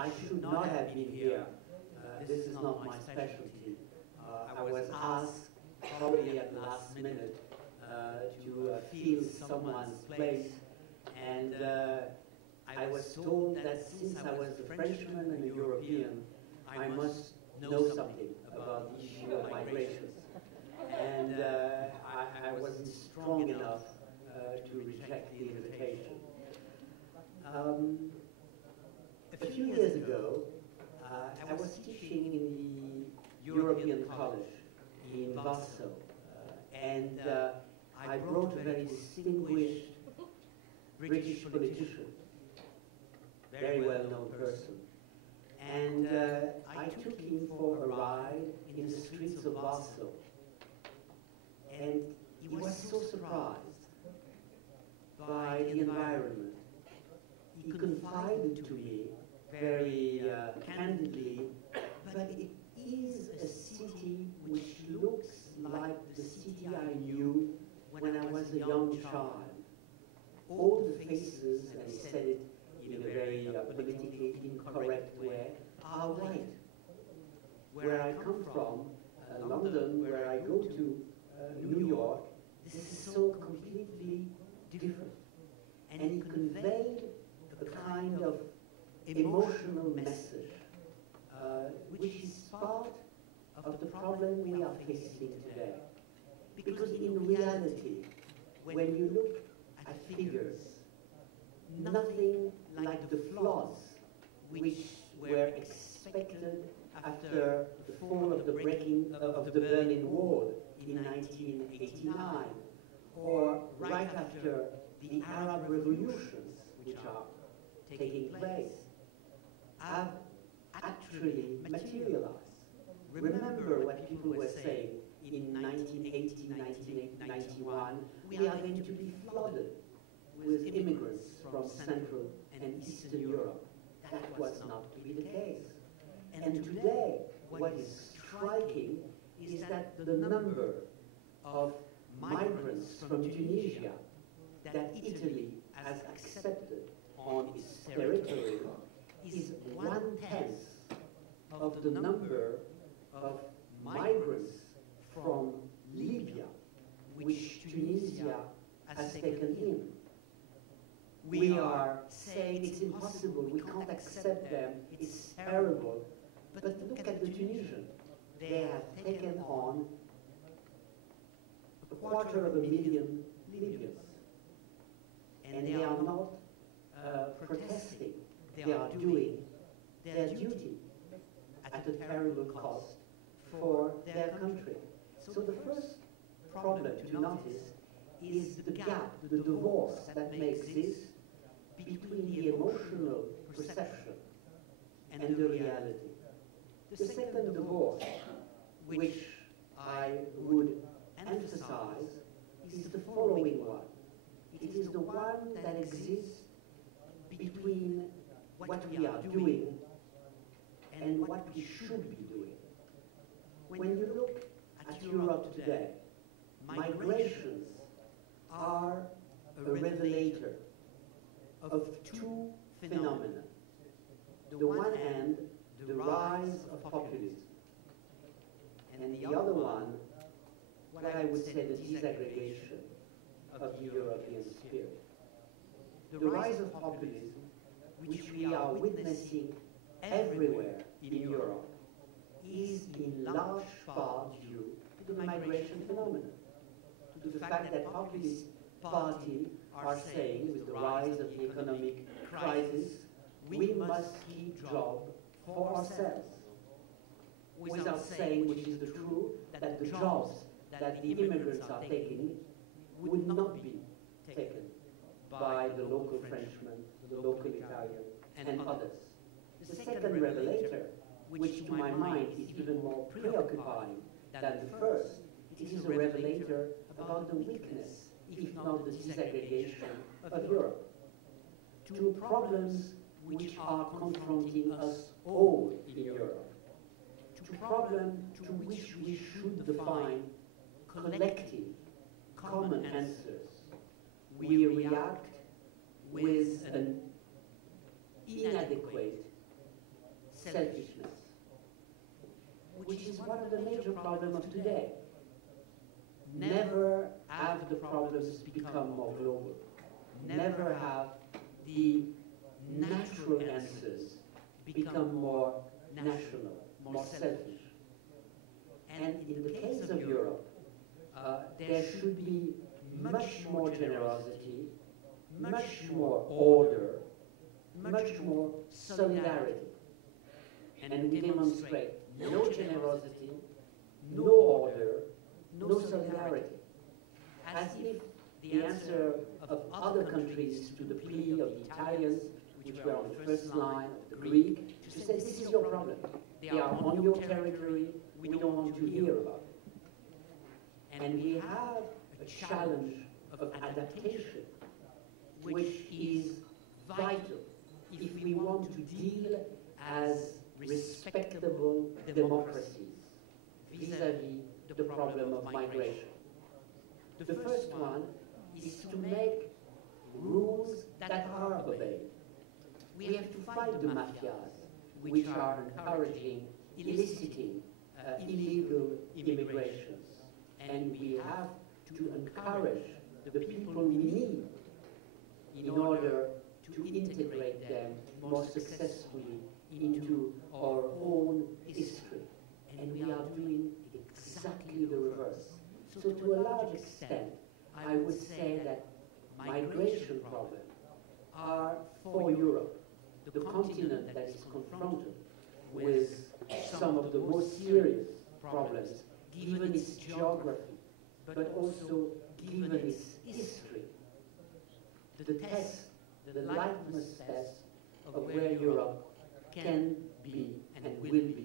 I should not have been here. This is not my specialty. I was asked, probably at the last minute, to fill someone's place, and I was told that since I was a Frenchman and a European, I must know something about the issue of migrations. And I wasn't strong enough to reject the invitation. A few years ago, I was teaching in the European College in Warsaw, and I brought a very distinguished British politician, very well-known person. And I took him for a ride in the streets of Warsaw. And he was so surprised by the environment. He confided to me very candidly, but it is a city which looks like the city I knew when I was a young child. All the faces, and he said it in a very politically incorrect way, are white. Where I come from, London, where I go to New York, this is so completely different. And he conveyed a kind of emotional message, which is part of the problem we are facing today. Because in reality, when you look at figures, nothing like the flaws which were expected after the fall of the breaking of the Berlin Wall in 1989, or right after the Arab revolutions which are taking place, have actually materialized. Remember what people were saying in 1980, 1991, we are going to be flooded with immigrants from Central and Eastern Europe. That was not to be the case. And today, what is striking is that the number of migrants from Tunisia that Italy has accepted on its territory is 1/10 of the number of migrants from Libya, which Tunisia has taken in. We are saying it's impossible, we can't accept them, it's terrible. But look at the Tunisians. They have taken on 250,000 Libyans. And they are not protesting, they are doing their duty at a terrible cost for their country. So the first problem to notice is the gap, the divorce that may exist between the emotional perception and the reality. The second divorce, which I would emphasize, is the following one. It is the one that exists between what we are doing and what we should be doing. When you look at Europe today, migrations are a revelator of two phenomena. The one hand, the rise of populism, and the other one, what I would say the disaggregation of the European spirit. The rise of populism, which we are witnessing everywhere in Europe, is in large part due to the migration phenomenon, to the fact that populist parties are saying, with the rise of the economic crisis, we must keep jobs for ourselves, without saying, which is the truth, that the jobs that the immigrants are taking would not be taken by the local Frenchman, the local Italian, and others. The second revelator, which to my mind is even more preoccupying than the first, it is a revelator about the weakness, if not the disaggregation of Europe. Two problems which are confronting us all in Europe. Two problems to which we should define collective, common answers. We react with an inadequate selfishness, which is one of the major problems of today. Never have the problems become more global. Never have the natural answers become more national, more selfish. And in the case of Europe, there should be much more generosity, much more order, much more solidarity. And we demonstrate no generosity, no order, no solidarity. As if the answer of other countries to the plea of the Italians, which were on the first line, of the Greek, to say, this is your problem. They are on your territory, we don't want to hear about it. And we have a challenge of adaptation, which is vital if we want to deal as respectable democracies vis-à-vis the problem of migration. The first one is to make rules that are obeyed. We have to fight the mafias, which are encouraging, eliciting illegal immigrations. And we have to encourage the people we need in order to integrate them more successfully into our own history. And we are doing exactly the reverse. So to a large extent, I would say that migration problems are for Europe, the continent that is confronted with some of the most serious problems, given its geography, but also given its history. The test, the litmus test of where Europe can be and will be